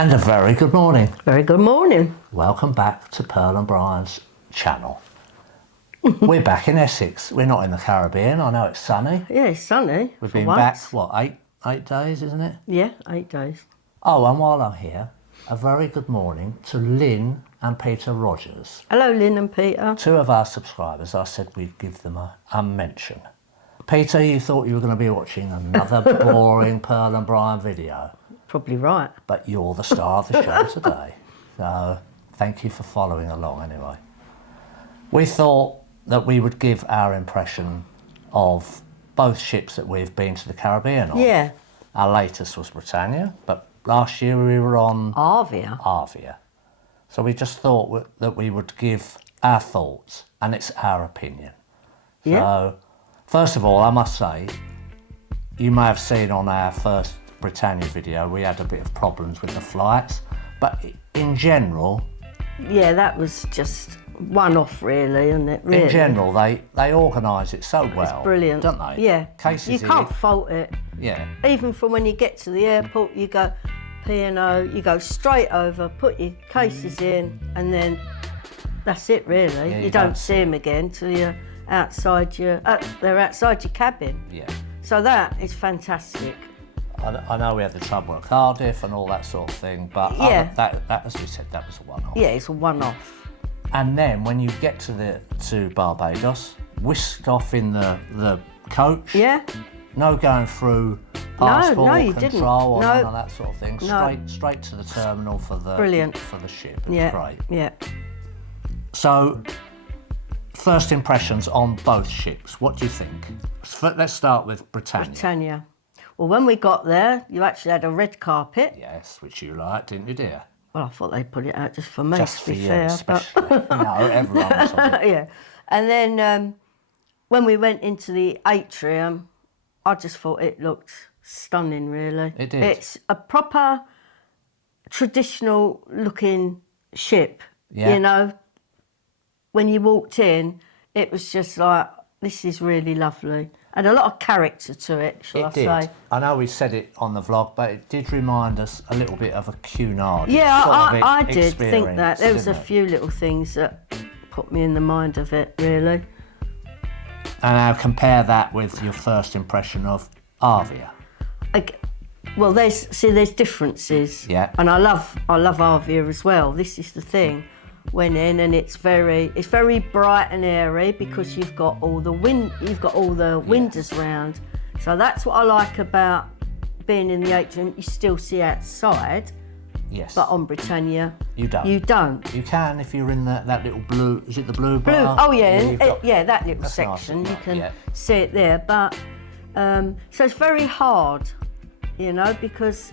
And a very good morning. Very good morning. Welcome back to Pearl and Brian's channel. We're back in Essex. We're not in the Caribbean. I know it's sunny. Yeah, it's sunny. We've been back, what, eight days, isn't it? Yeah, 8 days. Oh, and while I'm here, a very good morning to Lynn and Peter Rogers. Hello, Lynn and Peter. 2 of our subscribers. I said we'd give them a mention. Peter, you thought you were going to be watching another boring Pearl and Brian video. Probably right. But you're the star of the show today. So thank you for following along anyway. We thought that we would give our impression of both ships that we've been to the Caribbean on. Yeah. Our latest was Britannia, but last year we were on Arvia. So we just thought that we would give our thoughts, and it's our opinion. Yeah. So, first of all, I must say, you may have seen on our first Britannia video, we had a bit of problems with the flights, but in general... Yeah, that was just one-off really, isn't it? Really. In general, they organise it so well. It's brilliant. Don't they? Yeah. Cases you can't fault it. Yeah. Even from when you get to the airport, you go P&O, you go straight over, put your cases in, and then that's it really. Yeah, you don't see them again till you're outside they're outside your cabin. Yeah. So that is fantastic. I know we had the trouble at Cardiff and all that sort of thing, but yeah. that, as we said, that was a one-off. Yeah, it's a one-off. And then when you get to Barbados, whisked off in the coach. Yeah. No going through passport you control or didn't. none of that sort of thing. Straight to the terminal for the ship. It was great. Yeah. So, first impressions on both ships. What do you think? Let's start with Britannia. Well, when we got there, you actually had a red carpet. Yes, which you liked, didn't you, dear? Well, I thought they put it out just for me, just to be for you, fair. especially. No, everyone was on it. Yeah. And then when we went into the atrium, I just thought it looked stunning, really. It did. It's a proper traditional-looking ship. Yeah. You know, when you walked in, it was just like, this is really lovely. And a lot of character to it, shall I say. I know we said it on the vlog, but it did remind us a little bit of a Cunard. Yeah, I did think that. There was a few little things that put me in the mind of it, really. And now compare that with your first impression of Arvia. Well, there's differences. Yeah. And I love Arvia as well. This is the thing. Went in and it's very bright and airy because you've got all the windows round. So that's what I like about being in the atrium. You still see outside. Yes. But on Britannia, you don't. You can if you're in that little blue. Is it the blue bar? Oh yeah, that little section. Nice, you can see it there. But so it's very hard, you know, because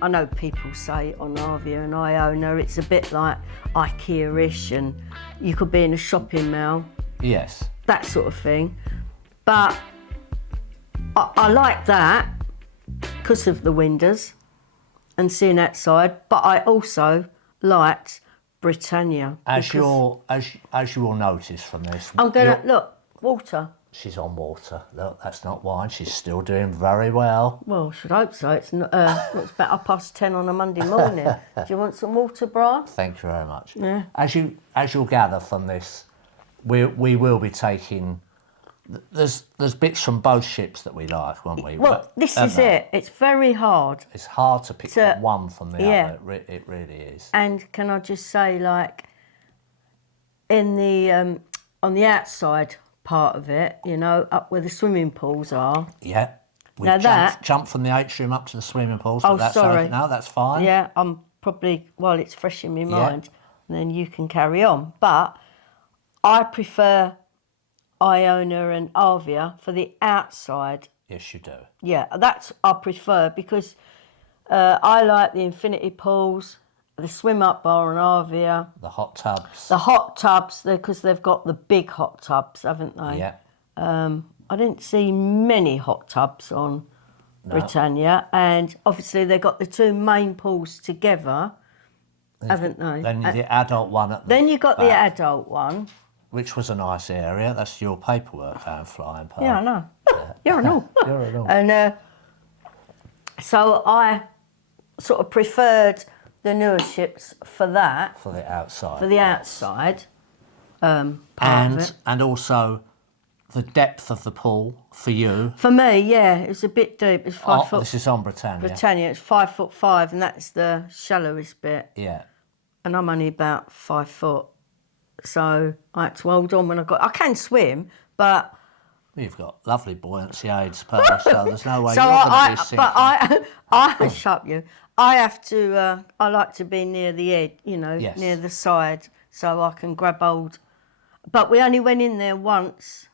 I know people say on Arvia and Iona it's a bit like IKEA-ish and you could be in a shopping mall. Yes. That sort of thing. But I like that because of the windows and seeing outside, but I also liked Britannia. As you will notice from this. I'm going to, look, water. She's on water. Look, that's not wine. She's still doing very well. Well, I should hope so. It's not. It's about 10:30 on a Monday morning. Do you want some water, Brian? Thank you very much. Yeah. As you'll gather from this, we will be taking. There's bits from both ships that we like, won't we? Well, this is it. It's very hard. It's hard to pick one from the other. It really is. And can I just say, like, in the on the outside part of it, you know, up where the swimming pools are. Yeah. We jumped from the atrium up to the swimming pools. But that's sorry. Okay. No, that's fine. Yeah, I'm probably, well, it's fresh in my mind. And then you can carry on. But I prefer Iona and Arvia for the outside. Yes, you do. Yeah, that's I prefer because I like the infinity pools, the swim-up bar on Arvia. The hot tubs. The hot tubs, because they've got the big hot tubs, haven't they? Yeah. I didn't see many hot tubs on Britannia, and obviously they've got the 2 main pools together, haven't they? Then the adult one at the Then you got back, the adult one. which was a nice area. That's your paperwork going flying past. Yeah, I know. You're an all. You're an all. And so I sort of preferred the newer ships for that, For the outside. for the outside part of it. And also the depth of the pool for you. For me, yeah, it was a bit deep. It's 5 foot. This is on Britannia. Britannia, it's 5'5", and that's the shallowest bit. Yeah. And I'm only about 5 foot, so I had to hold on when I got. I can swim, but You've got lovely buoyancy aids, Pearl, so there's no way so you're going to be sinking. but I shut you. I have to. I like to be near the edge, Yes. near the side, so I can grab hold. But we only went in there once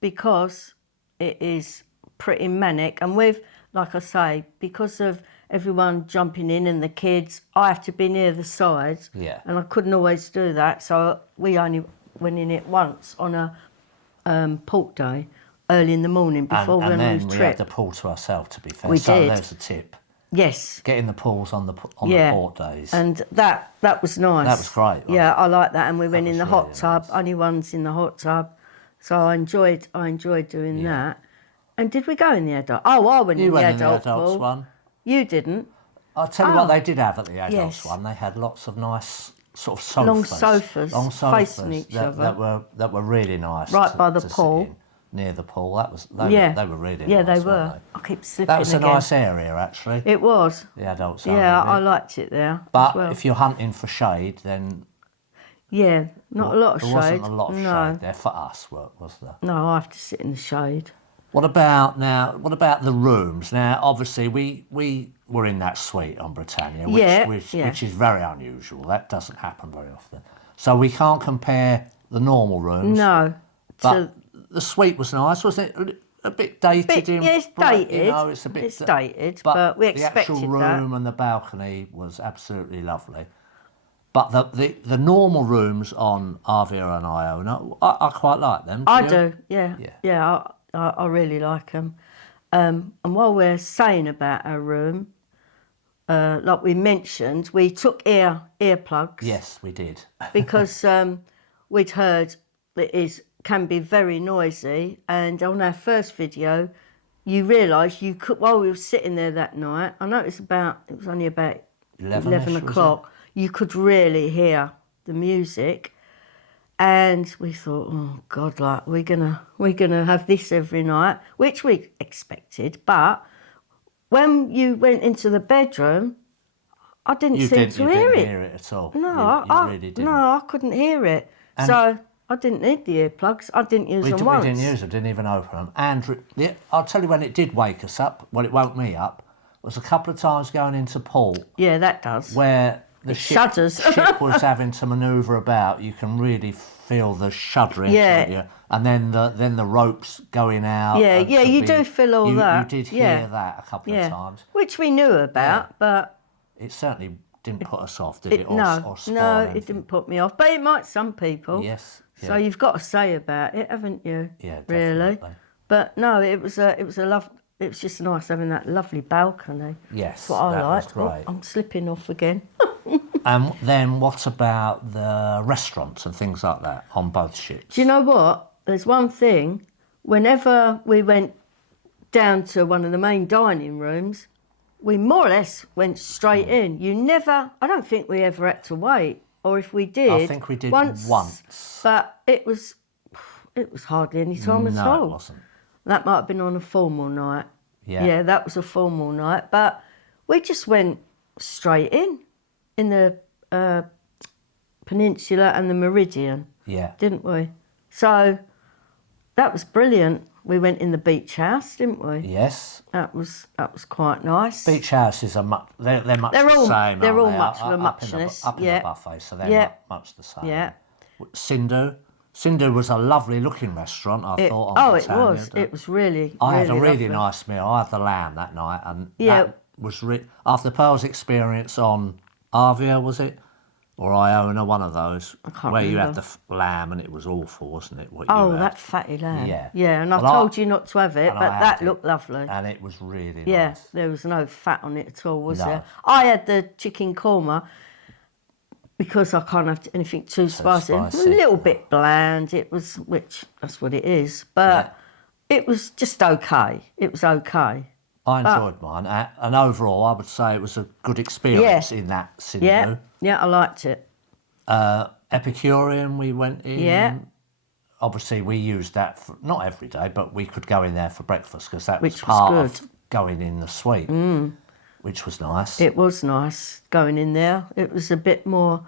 because it is pretty manic, and like I say, because of everyone jumping in and the kids, I have to be near the side. Yeah. And I couldn't always do that, so we only went in it once on a port day, early in the morning before we went on the And then we trip. had the pool to ourselves, to be fair. We so did. there's a tip. Yes. Getting the pools on the port days. And that was nice. That was great. Yeah, I like that. And we went in the was hot really tub, nice. only ones in the hot tub. So I enjoyed doing that. And did we go in the adult? Oh, I went You in the went in the adult adults pool. one. You didn't. I'll tell you what they did have at the adults Yes. one. They had lots of nice sort of sofas. Long sofas, facing each other. That were really nice. Right by the to sit pool. in, near the pool. They were really Yeah, nice. they were. weren't I keep slipping That was a again. nice area, actually. It was. The adults. Yeah, only I bit. liked it there. But as well. if you're hunting for shade, then Yeah, not a lot of there shade. wasn't a lot of no. shade there for us, was there? No, I have to sit in the shade. What about the rooms? Now, obviously, we were in that suite on Britannia, which is very unusual. That doesn't happen very often. So we can't compare the normal rooms. No. But the suite was nice, wasn't it? A bit dated. It's dated. It's a bit. It's dated, but we expected the actual that. room and the balcony was absolutely lovely. But the normal rooms on Arvia and Iona, I quite like them. I you? do, yeah. I really like them. And while we're saying about our room, like we mentioned, we took earplugs. Yes, we did. Because we'd heard that it can be very noisy, and on our first video, you realise you could, while we were sitting there that night, I know it was only about 11 o'clock, you could really hear the music. And we thought, oh God, like we're gonna have this every night, which we expected. But when you went into the bedroom, I didn't seem to hear it. Hear it at all. No, you really didn't. No, I couldn't hear it. So I didn't need the earplugs. I didn't use them once. We didn't use them. Didn't even open them. And I'll tell you when it did wake us up. Well, it woke me up. Was a couple of times going into port. Yeah, that does. Where the ship was having to manoeuvre about. You can really feel the shuddering, can't you? And then the ropes going out. Yeah, you do feel all that. You did hear that a couple of times. Which we knew about, but it certainly didn't put us off, did it? No, it didn't put me off. But it might some people. Yes. Yeah. So you've got to say about it, haven't you? Yeah, really. definitely. But no, it was a love. It was just nice having that lovely balcony. Yes, that's what I liked. was great. Oh, I'm slipping off again. And then what about the restaurants and things like that on both ships? Do you know what? There's one thing. Whenever we went down to one of the main dining rooms, we more or less went straight in. I don't think we ever had to wait. Or if we did, I think we did once. But it was hardly any time at all. No, it wasn't. That might have been on a formal night. Yeah. Yeah, that was a formal night. But we just went straight in the Peninsula and the Meridian. Yeah. Didn't we? So that was brilliant. We went in the beach house, didn't we? Yes. That was quite nice. Beach houses are much. They're much the same. They're all aren't they? much of a muchness. Up in the buffet, so they're much the same. Yeah. Sindu was a lovely looking restaurant. I thought. On it was. It was really. I had a really lovely. nice meal. I had the lamb that night, and Yeah. that was after Pearl's experience on Arvia, was it? Or Iona, one of those, where you had the lamb and it was awful, wasn't it? What you had. That fatty lamb. Yeah. Yeah, and I told you not to have it, but that it, looked lovely. And it was really Yeah, nice. there was no fat on it at all, was No. there? I had the chicken korma because I can't have anything too spicy. It was a little bit bland. That's what it is. But it was just okay. It was okay. I enjoyed mine, and overall, I would say it was a good experience in that Sindhu. Yeah, I liked it. Epicurean, we went in. Yeah. Obviously, we used that for, not every day, but we could go in there for breakfast because that was Which was part good. of going in the suite, which was nice. It was nice going in there. It was a bit more,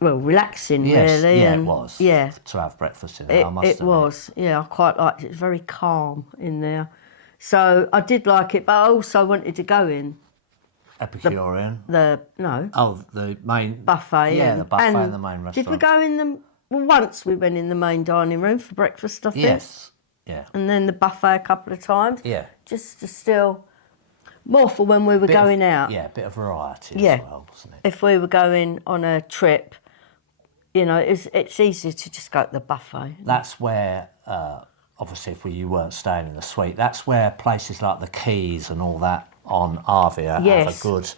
relaxing, really. Yeah, and it was. Yeah, To have breakfast in there, I must it admit. was. Yeah, I quite liked it. It was very calm in there. So I did like it, but I also wanted to go in Epicurean. the main buffet. Yeah, the buffet and the main restaurant. Did we go in the? Well, once we went in the main dining room for breakfast, I think. Yes. Yeah. And then the buffet a couple of times. Yeah. Just to still more for when we were going out. Yeah, a bit of variety Yeah. as well, wasn't it? If we were going on a trip, it's easier to just go to the buffet. That's where, obviously, if you weren't staying in the suite, that's where places like the Keys and all that on Arvia have a good,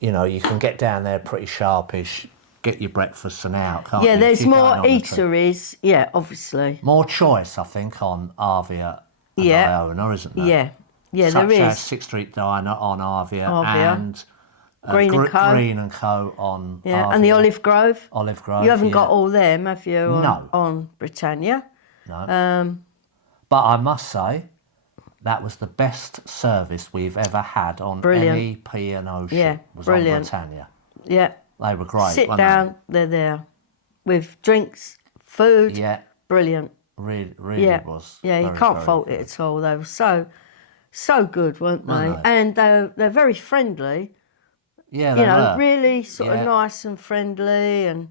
you can get down there pretty sharpish, get your breakfast and out, can't you? Yeah, there's If you're more going on a trip. eateries. Yeah, obviously. More choice, I think, on Arvia and Iona, isn't there? Yeah, Such there as is. Sixth Street Diner on Arvia. And Green and Co. Green and Co. on Yeah, Arvia. and the Olive Grove. Olive Grove. You haven't got all them, have you? No. On Britannia. No. But I must say, that was the best service we've ever had on any P&O ship. Yeah, was brilliant. on Britannia. Yeah. They were great. Sit weren't down, they're there. With drinks, food. Yeah. Brilliant. Really was. Yeah, you very, can't very fault good. it at all. They were so good, weren't they? Weren't they? And they're very friendly. Yeah, they were. Really sort Yeah. of nice and friendly, and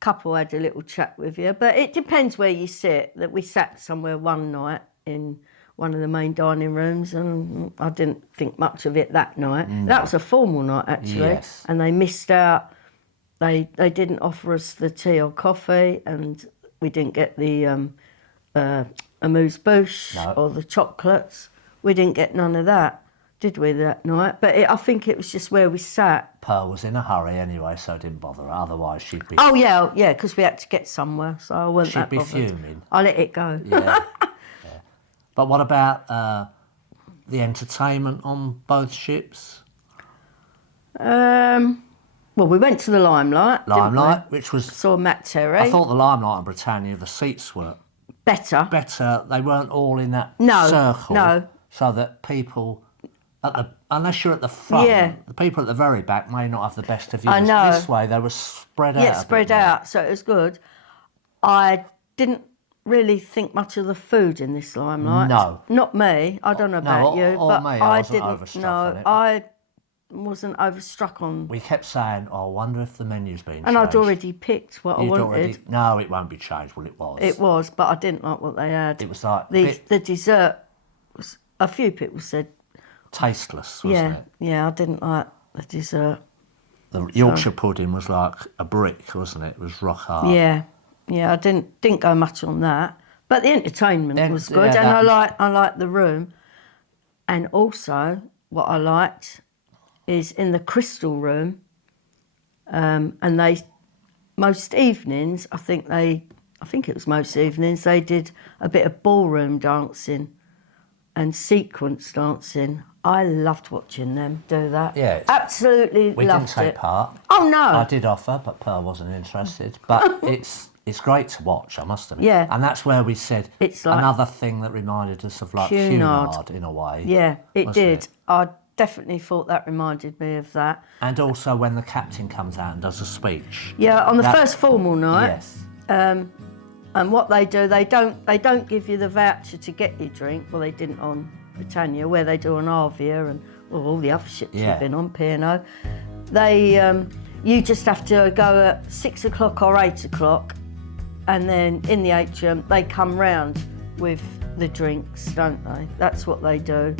couple had a little chat with you. But it depends where you sit. That we sat somewhere one night in one of the main dining rooms, and I didn't think much of it that night. That was a formal night actually, Yes. and they missed out. They didn't offer us the tea or coffee, and we didn't get the amuse-bouche or the chocolates. We didn't get none of that, did we, that night? But I think it was just where we sat. Pearl was in a hurry anyway, so it didn't bother her. Otherwise, she'd be. Oh yeah, because we had to get somewhere, so I wasn't She'd that be bothered. fuming. I let it go. Yeah. But what about the entertainment on both ships? Well, we went to the Limelight. didn't we? Which was. Saw Matt Terry. I thought the Limelight on Britannia, the seats were better. They weren't all in that No, circle. no. So that people, unless you're at the front, Yeah. the people at the very back may not have the best of views. I know. This way, they were spread out. Yeah, a bit spread more. out, so it was good. I didn't really think much of the food in this Limelight. No. Not me. I don't know about you, or but me, I I wasn't didn't. overstruck No, on it. I wasn't overstruck on. We kept saying, "Oh, I wonder if the menu's been And changed." I'd already picked what I wanted. No, it won't be changed. Well, it was. It was, but I didn't like what they had. It was like the dessert. A few people said, tasteless, wasn't it? yeah, I didn't like the dessert. The Yorkshire pudding was like a brick, wasn't it? It was rock hard. Yeah, I didn't go much on that, but the entertainment was good, yeah, and I liked the room, and also what I liked is in the Crystal Room, and most evenings, I think it was most evenings, they did a bit of ballroom dancing and sequence dancing. I loved watching them do that. Yeah, absolutely We loved didn't take it. part. Oh no! I did offer, but Pearl wasn't interested. But it's great to watch, I must admit. Yeah. And that's where we said It's like another thing that reminded us of like Cunard in a way. Yeah, it wasn't did. it? I definitely thought that reminded me of that. And also when the captain comes out and does a speech. Yeah, on the first formal night. Yes. And what they do, they don't give you the voucher to get your drink. Well, they didn't on Britannia, where they do on Arvia and all the other ships Yeah. we've been on, P&O. They, you just have to go at 6 o'clock or 8 o'clock, and then in the atrium they come round with the drinks, don't they? That's what they do.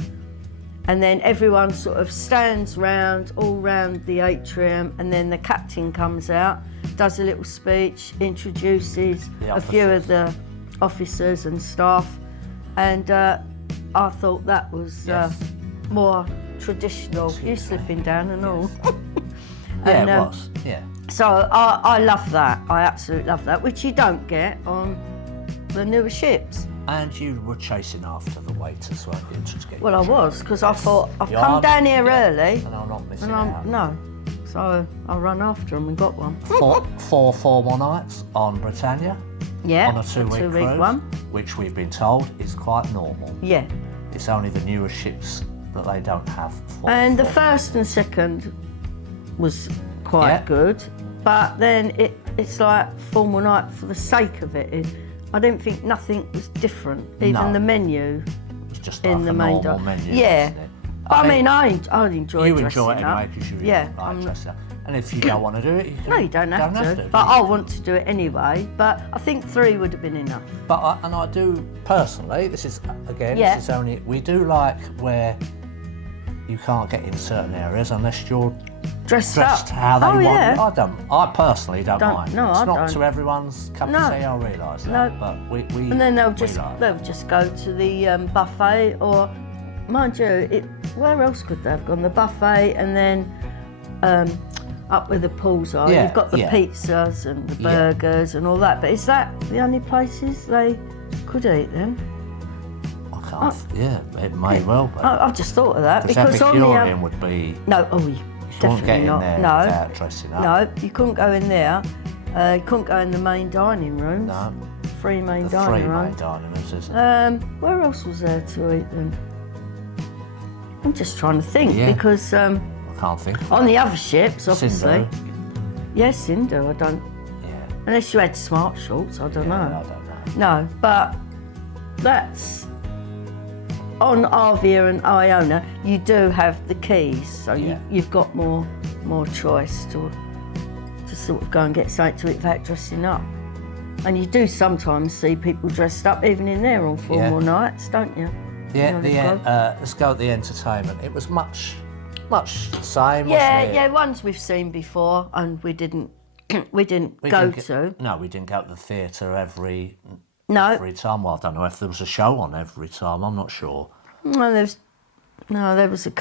And then everyone sort of stands all round the atrium, and then the captain comes out, does a little speech, introduces a few of the officers and staff, and I thought that was more traditional. You slipping down and all. Yeah, it was. Yeah. So I love that. I absolutely love that, which you don't get on the newer ships. And you were chasing after the waiters, weren't you? Just getting Well, I your was, drink. because I thought, I've You come are- down here yeah, early. And I'm not missing And out. no. So I ran after them and got one. Four formal nights on Britannia. Yeah, On a two-week cruise, one. which we've been told is quite normal. Yeah. It's only the newer ships that they don't have. And the first and second was quite good, but then it's like formal night for the sake of it. I didn't think nothing was different. Even the menu It's just in like the a main normal menu. Yeah. Isn't it? I mean, I enjoy you dressing enjoy it up. anyway because you Yeah, like dressing up. And if you don't want to do it, you can. No, you don't have to. But I want to do it anyway. But I think 3 would have been enough. But I do personally. This is again. Yeah. This is only. We do like where you can't get in certain areas unless you're Dressed dressed up. how they want. Yeah. I personally don't mind. No, it's I not don't. to everyone's cup No. of tea. I realise that. No. But we. And then they'll we just like that. go to the buffet, or mind you, where else could they have gone? The buffet, and then up where the pools are. Yeah, You've got the yeah. pizzas and the burgers and all that. But is that the only places they could eat then? I can't. Yeah, it may well be. I've just thought of that Because because on the Epicurean would be. no, You wouldn't definitely get in not. there No, without dressing up. no, you couldn't go in there. You couldn't go in the main dining rooms. No. 3 main The dining three main rooms. dining rooms, isn't it? Where else was there to eat then? I'm just trying to think Yeah. because I can't think. on the other ships, obviously. Cinder. Yes, Cinder, I don't. Yeah. Unless you had smart shorts, I don't I know. don't know. No, but that's on Arvia and Iona. You do have the keys, so Yeah. you've got more choice to sort of go and get something to eat without dressing up. And you do sometimes see people dressed up even in there on formal nights, don't you? Yeah, You know, let's go at the entertainment. It was much the same, yeah, wasn't it? yeah, ones we've seen before, and we didn't go We didn't to. No, we didn't go to the theatre every No, time. Well, I don't know if there was a show on every time. I'm not sure. no, there was a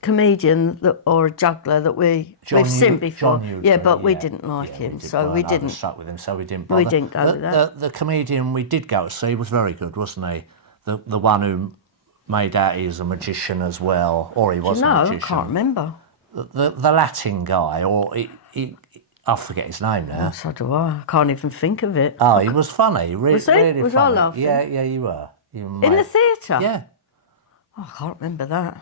comedian or a juggler that we've seen before. John but we yeah. didn't like Yeah, him, so we I was didn't. stuck with him, so we didn't bother. We didn't go with that. The comedian we did go to see was very good, wasn't he? The one who made out he was a magician as well, or he was a No, I magician. can't remember. The Latin guy, or I forget his name now. So do I. I can't even think of it. Oh, he was funny. Was he? Really Was I funny. laughing? Yeah, you were. In the theatre? Yeah. Oh, I can't remember that.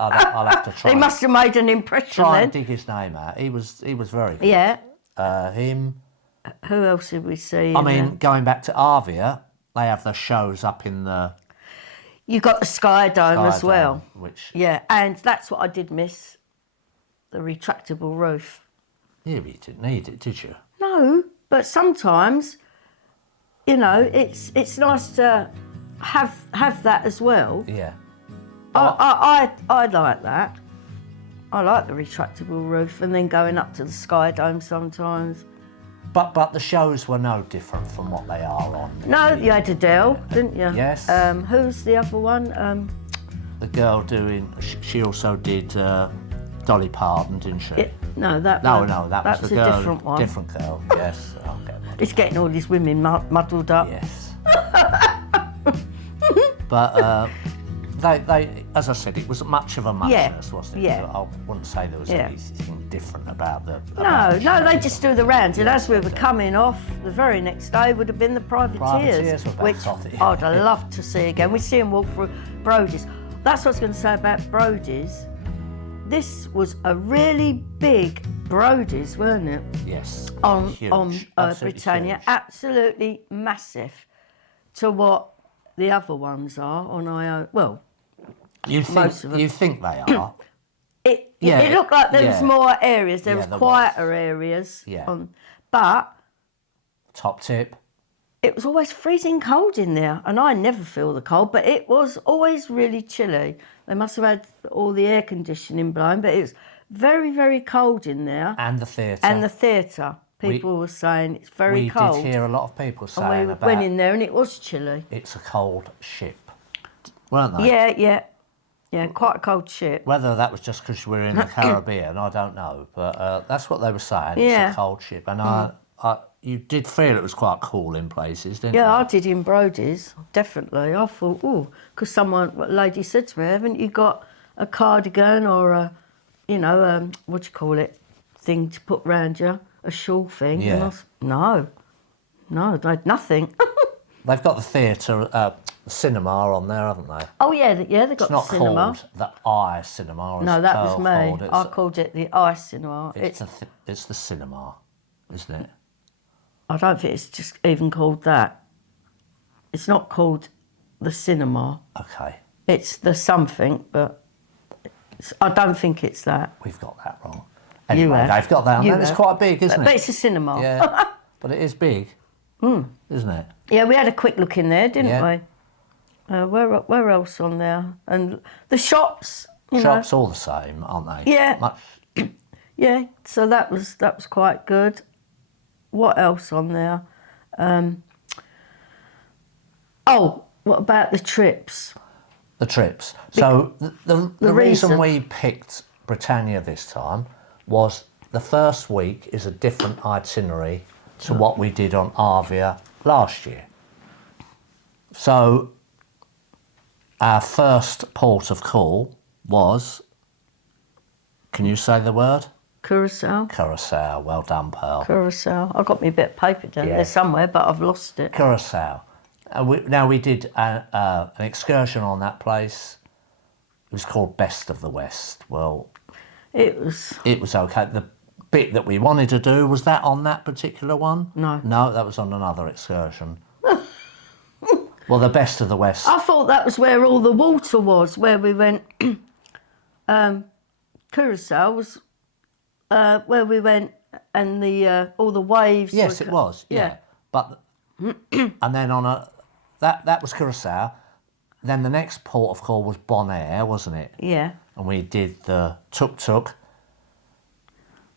I'll have to try. He must have made an impression try then. and dig his name out. He was very good. Yeah. Him. Who else did we see? I mean, going back to Arvia, they have the shows up in the you got the Sky Dome as Sky well. Dome, which Yeah, and that's what I did miss. The retractable roof. yeah, but you didn't need it, did you? No, but sometimes, you know, it's nice to have that as well. Yeah. I like that. I like the retractable roof, and then going up to the Sky Dome sometimes. But the shows were no different from what they are on. No, you had Adele, didn't you? Yes. Who's the other one? The girl doing, she also did Dolly Parton, didn't she? No, that No, one. that was the a girl. different one. Different girl, yes. Okay. It's getting all these women muddled up. Yes. But they, as I said, it was much of a muchness, wasn't it? yeah. I wouldn't say there was anything different about the. No, they just do the rounds. And as we were coming off, the very next day would have been the Privateers were back which off it. I'd have loved to see again. We see them walk through Brody's. That's what I was going to say about Brody's. This was a really big Brody's, weren't it? Yes. On Huge. Absolutely Britannia, huge. absolutely massive to what the other ones are on IO. Well, You most of them. think they are? it Yeah, looked like there was yeah. more areas. There Yeah, was there quieter areas. Yeah. But Top tip. it was always freezing cold in there, and I never feel the cold, but it was always really chilly. They must have had all the air conditioning blown, but it was very, very cold in there. And the theatre. And the theatre, people were saying it's very cold. We did hear a lot of people and saying we about went in there, and it was chilly. it's a cold ship, weren't they? Yeah, quite a cold ship. Whether that was just because we're in the Caribbean, I don't know. But that's what they were saying. Yeah. It's a cold ship, and you did feel it was quite cool in places, didn't you? Yeah, I did in Brody's, definitely. I thought, oh, because a lady said to me, haven't you got a cardigan or a, what do you call it, thing to put round you, a shawl thing? Yeah. And I was, no, I had nothing. They've got the theatre, cinema on there, haven't they? Oh, yeah, they've got It's the not cinema. called the Eye Cinema. As No, that was Pearl me. called it. I called it the Ice Cinema. It's the cinema, isn't it? I don't think it's just even called that. It's not called the cinema. Okay. It's the something, but I don't think it's that. We've got that wrong. You Anyway, have. they've got that. You And it's have. quite big, isn't But it? it's a cinema. Yeah. But it is big, isn't it? Yeah, we had a quick look in there, didn't Yeah. we? Where else on there? And the shops. Shops all the same, aren't they? Yeah. Much, Yeah. So that was quite good. What else on there? What about the trips? the trips. So the reason reason- we picked Britannia this time was the first week is a different itinerary to what we did on Arvia last year. So our first port of call was, can you say the word? Curacao. Curacao. Well done, Pearl. Curacao. I've got my bit of paper down Yeah. there somewhere, but I've lost it. Curacao. We did an excursion on that place. It was called Best of the West. Well, It was. it was okay. The bit that we wanted to do, was that on that particular one? No. No, that was on another excursion. Well, the Best of the West. I thought that was where all the water was, where we went. Curacao was where we went, and the all the waves. Yes, were it was. Yeah. yeah. But and then on that was Curacao. Then the next port of call was Bonaire, wasn't it? Yeah. And we did the tuk-tuk.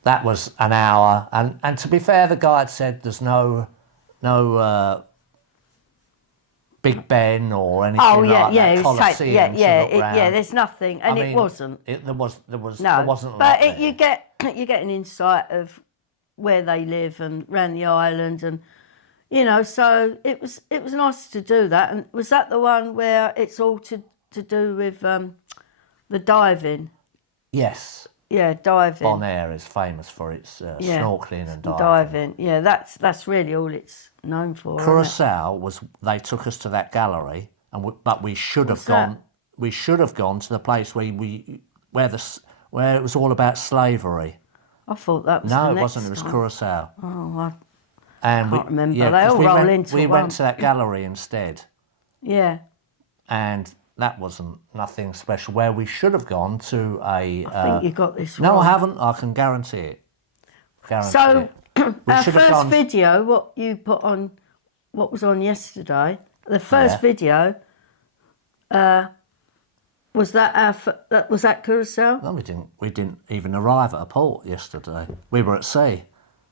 That was an hour, and to be fair, the guide said there's no Big Ben or anything Oh yeah, like yeah, that. it was Colosseum yeah, to yeah, look yeah. round. There's nothing, and I it mean, wasn't. There wasn't a No, lot but there. you get an insight of where they live and around the island, and so it was nice to do that. And was that the one where it's all to do with the diving? Yes. Yeah, diving. Bonaire is famous for its snorkeling and diving. Diving. Yeah, that's really all it's known for. isn't it? Curacao they took us to that gallery, but we should have gone. that? We should have gone to the place where it was all about slavery. I thought that was No, the it next wasn't. It was time. Curacao. Oh, I And can't remember. They 'cause all we roll went, into We one. went to that gallery instead, yeah. and that wasn't nothing special. Where we should have gone to a. I think you got this No, wrong. I haven't. I can guarantee it. So, We our should have first gone- video, what you put on, what was on yesterday, the first Yeah. video, was that Curacao? No, we didn't even arrive at a port yesterday. We were at sea.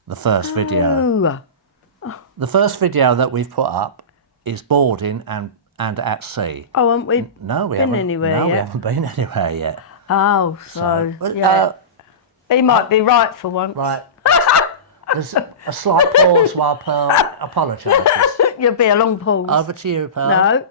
The first video. Ooh. The first video that we've put up is boarding and at sea. Oh, haven't we No, we been haven't. anywhere no, we yet? haven't been anywhere yet. Oh, so, But, yeah. He might be right for once. right. There's a slight pause while Pearl apologises. You'll be a long pause. Over to you, Pearl. No?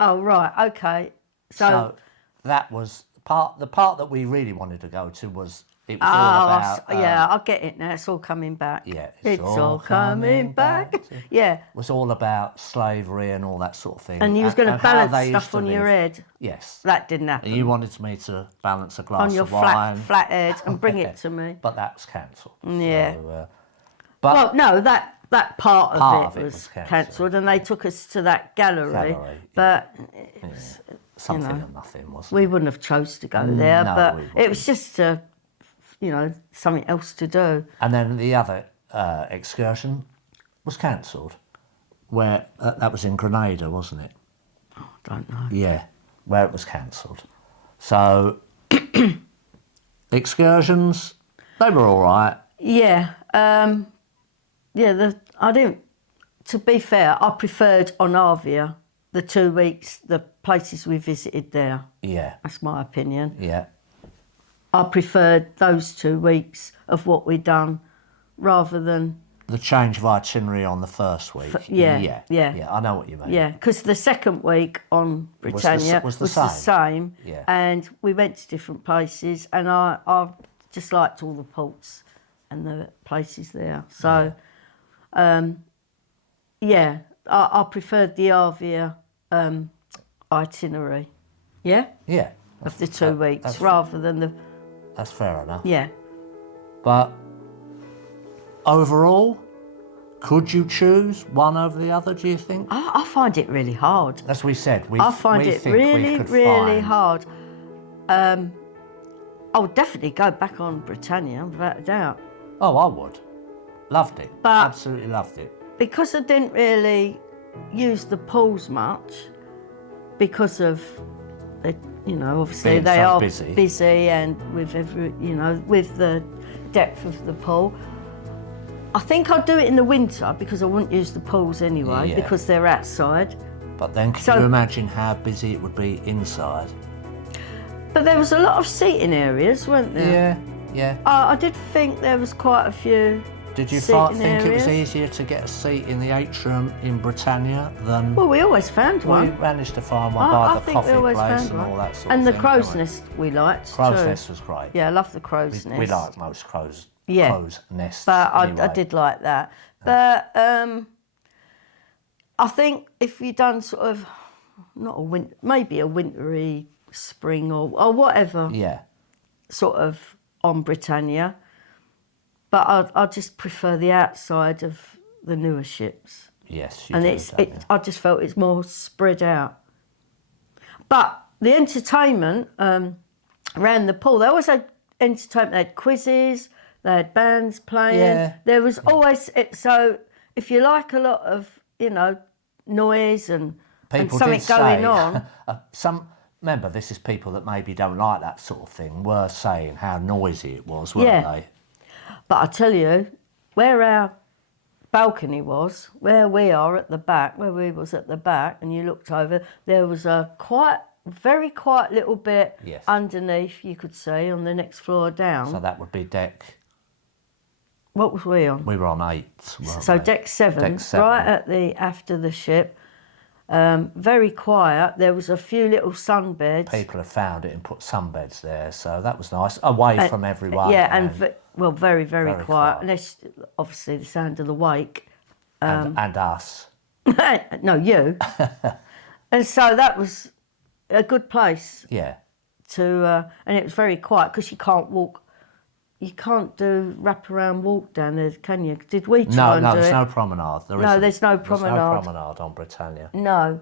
Oh, right, okay. So that was the part that we really wanted to go to was it was all about yeah, I get it now. It's all coming back. Yeah, it's all coming back. Yeah, was all about slavery and all that sort of thing. and you was going to and how balance they used stuff to on your live. head. Yes. That didn't happen. You wanted me to balance a glass on your of wine. flat head and bring it to me. But that was cancelled. Yeah. So, but Well, no, that part of it was cancelled. cancelled, and they took us to that gallery. Gallery, but something you know, and nothing, wasn't we it? wouldn't have chose to go there. No, but we it was just something else to do. And then the other excursion was cancelled. Where that was in Grenada, wasn't it? I don't know. Yeah, where it was cancelled. So excursions, they were all right. Yeah, I didn't. To be fair, I preferred on Arvia the 2 weeks, the places we visited there. Yeah, That's my opinion. yeah. I preferred those 2 weeks of what we'd done, rather than the change of itinerary on the first week. Yeah. I know what you mean. Yeah, because the second week on Britannia was the same. Yeah. And we went to different places, and I just liked all the ports and the places there. So, I preferred the Arvia itinerary. Yeah? Yeah. Of the 2 weeks rather than the... That's fair enough. Yeah. But overall, could you choose one over the other, do you think? I find it really hard. As we said, I find it really hard. I would definitely go back on Britannia, without a doubt. Oh, I would. Loved it. But absolutely loved it. Because I didn't really use the pools much, because of, obviously Being they so are busy and with with the depth of the pool. I think I'd do it in the winter because I wouldn't use the pools anyway because they're outside. But then can you imagine how busy it would be inside? But there was a lot of seating areas, weren't there? Yeah. I did think there was quite a few. Did you think it was easier to get a seat in the atrium in Britannia than... Well, we always found one. We managed to find one by the coffee place and all that sort of thing. And the crow's nest we liked too. Crow's nest was great. Yeah, I love the crow's nest. We like most crow's nests. But anyway. I did like that. But I think if you'd done sort of, maybe a wintry spring or whatever. Yeah. Sort of on Britannia. But I just prefer the outside of the newer ships. Yes, you and do, I just felt it's more spread out. But the entertainment around the pool, they always had entertainment. They had quizzes, they had bands playing. Yeah. There was always... So if you like a lot of, noise and something going on... Remember, this is people that maybe don't like that sort of thing, were saying how noisy it was, weren't they? But I tell you, where our balcony was, where we are at the back, where we was at the back, and you looked over, there was a very quiet little bit underneath, you could see, on the next floor down. So that would be deck... What was we on? We were on 8, So deck 7, right at the after the ship. Very quiet. There was a few little sunbeds. People have found it and put sunbeds there, so that was nice. Away from everyone. Yeah, and very, very quiet. Unless, obviously, the sound of the wake. And us. No, you. And so that was a good place. Yeah. And it was very quiet because you can't walk. You can't do wrap-around walk down there, can you? Did we try and do it? No, there's no promenade. There's no promenade. There's no promenade on Britannia. No,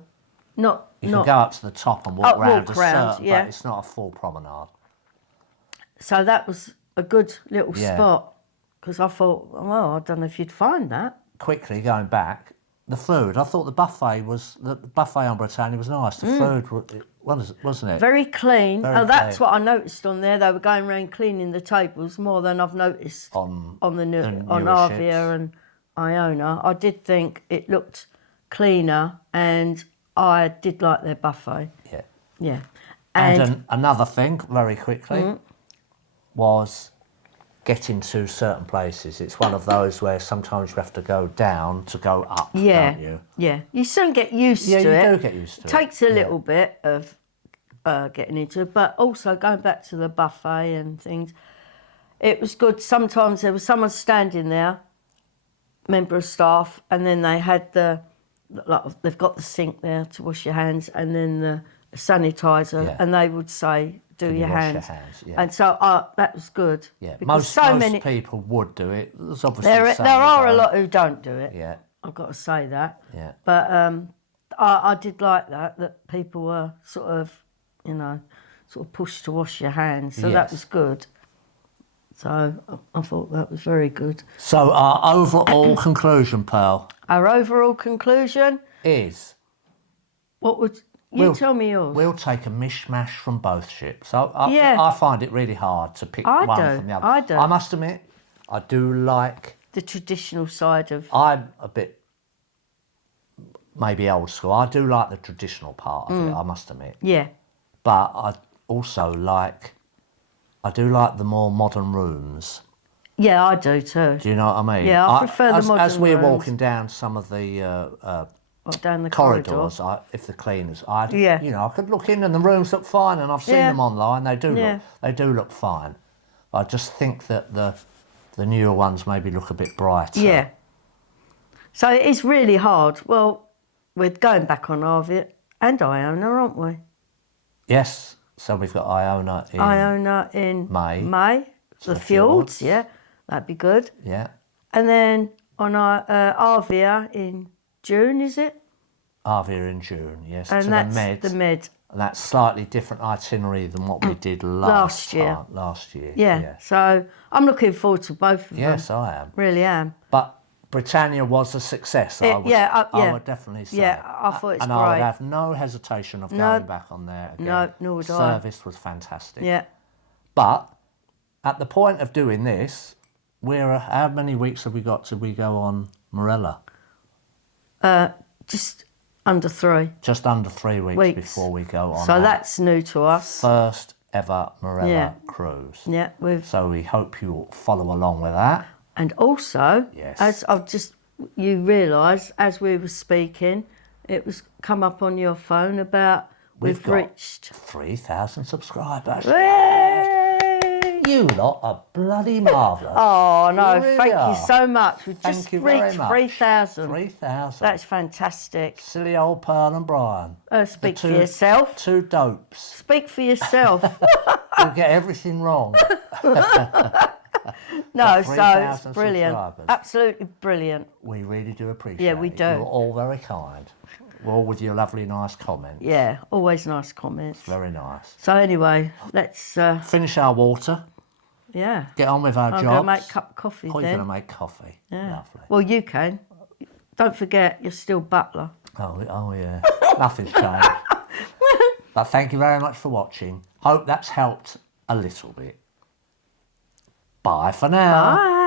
not... You can go up to the top and walk round a circle, yeah. But it's not a full promenade. So that was a good little spot, because I thought, well, I don't know if you'd find that. Quickly, going back, the food, I thought the buffet on Britannia was nice. The food, wasn't it? Very clean. That's clean. what I noticed on there. They were going around cleaning the tables more than I've noticed on Arvia and Iona. I did think it looked cleaner, and I did like their buffet. Yeah. Yeah. And another thing, very quickly, was getting to certain places. It's one of those where sometimes you have to go down to go up, don't you? Yeah. You soon get used to it. Yeah, you do get used to it. Takes a little bit of getting into it, but also going back to the buffet and things, it was good. Sometimes there was someone standing there, member of staff, and then they had they've got the sink there to wash your hands, and then the sanitizer, and they would say, do your hands. And so that was good. Yeah, most people would do it. There's obviously there are a lot who don't do it. Yeah, I've got to say that. Yeah, but I did like that people were sort of pushed to wash your hands. So that was good. So I thought that was very good. So our overall conclusion, Pearl. Our overall conclusion is. What would you tell me yours? We'll take a mishmash from both ships. I find it really hard to pick one from the other. I do. I must admit, I do like the traditional side of. I'm a bit maybe old school. I do like the traditional part of it. I must admit. Yeah. But I also like. I do like the more modern rooms Yeah, I do too. Do you know what I mean? Yeah, I prefer the modern As we're rooms. walking down some of the Or down the corridors, corridor. if the cleaners, Yeah. you know, I could look in and the rooms look fine, and I've seen Yeah. them online. They do Yeah. look fine. I just think that the newer ones maybe look a bit brighter. Yeah. So it is really hard. Well, we're going back on Arvia and Iona, aren't we? Yes. So we've got Iona in Iona in May. The the Fjords, fjords. yeah, that'd be good. Yeah. And then on Arvia in June, is it? Arvia in June, yes. And to that's the Med. the Med. And that's slightly different itinerary than what we did Last year. Last year. Yeah. So I'm looking forward to both of them. Yes, I am. Really am. But Britannia was a success. I would definitely say. Yeah, I thought it's and great. I would have no hesitation of going back on there again. No, nor would I. Service was fantastic. Yeah. But at the point of doing this, how many weeks have we got till we go on Morella? Just under 3. Just under 3 weeks Weeks. before we go on. So our that's new to us. first ever Morella Yeah. cruise. Yeah, So we hope you'll follow along with that. and also, Yes. as you realise, as we were speaking, it was come up on your phone about we've got reached. 3,000 subscribers. Yay! You lot are bloody marvellous. Oh no! You really thank are. you so much. We've Thank just you very reached much. 3,000. 3,000. That's fantastic. Silly old Pearl and Brian. Speak The for yourself. Two dopes. Speak for yourself. You get everything wrong. No, so 3,000 it's brilliant. subscribers. Absolutely brilliant. We really do appreciate Yeah, we it. do. You're all very kind. All with your lovely, nice comments. Yeah, always nice comments. Very nice. So anyway, let's Finish our water. yeah. Get on with our I'm jobs. going to make a cup of coffee Oh, you're then. going to make coffee. Yeah. Lovely. Well, you can. Don't forget, you're still butler. Oh yeah. Nothing's changed. But thank you very much for watching. Hope that's helped a little bit. Bye for now. Bye.